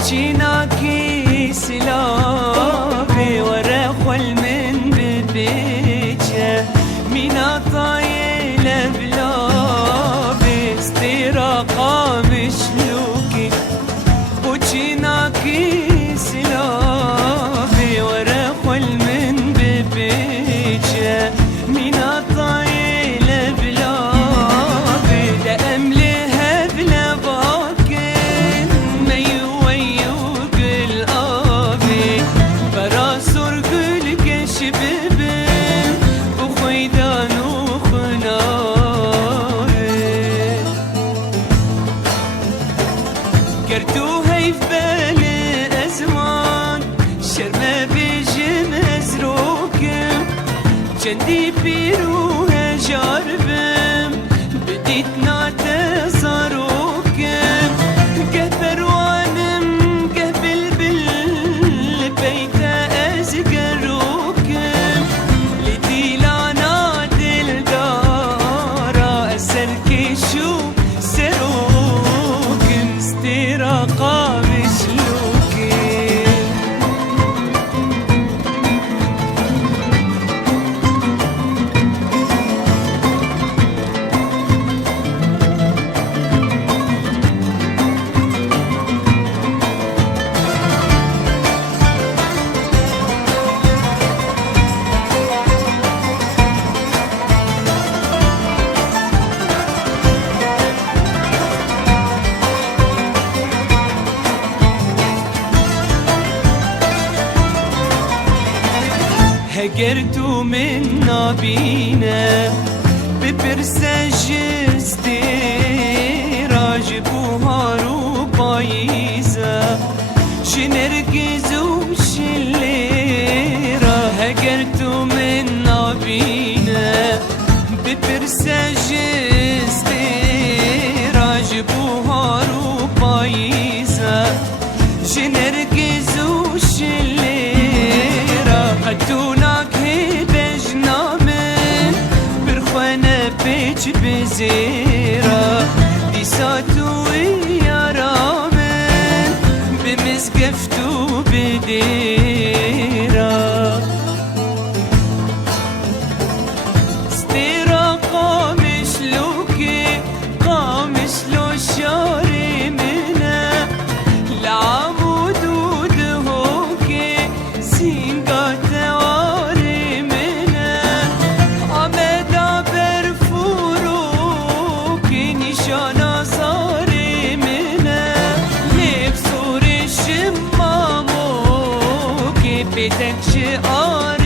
وجيناكي سلافي ورا خل من ببيجة مينا طايلة بلافي استراقة مشلوكي وجيناكي سلافي ورا خل من ببيجة مينا طايلة بلافي دقم لها بلا باكن ميويوك الآبي براسور قل كشببن بخيدان وخناري كرتو هيف بالي أزمان شرمة بجم أزروكم جندي بيروها جاربم بديت ناتزاروكم قهبر وانم قهبل بالبيت أزقروكم لديلانا دلدارا أسركي شو سروكم استراقا مشلوكم هجرتو من نابينا ببرسجستي راجبو هارو بايزة شنرجزو شليرة هجرتو من نابينا ببرسجستي راجبو هارو بايزة شنرجزو شليرة قدوناك بجنامن برخوانا بيج بزيرة دي ساتو يارامن بمزقفتو بديرة ستيرة قامشلوكي قامشلو شاري منا لعمود ودهوكي سينقا تواري منا عمدا برفوروكي نشانا صاري منا لبسور الشماموكي بيتك شعار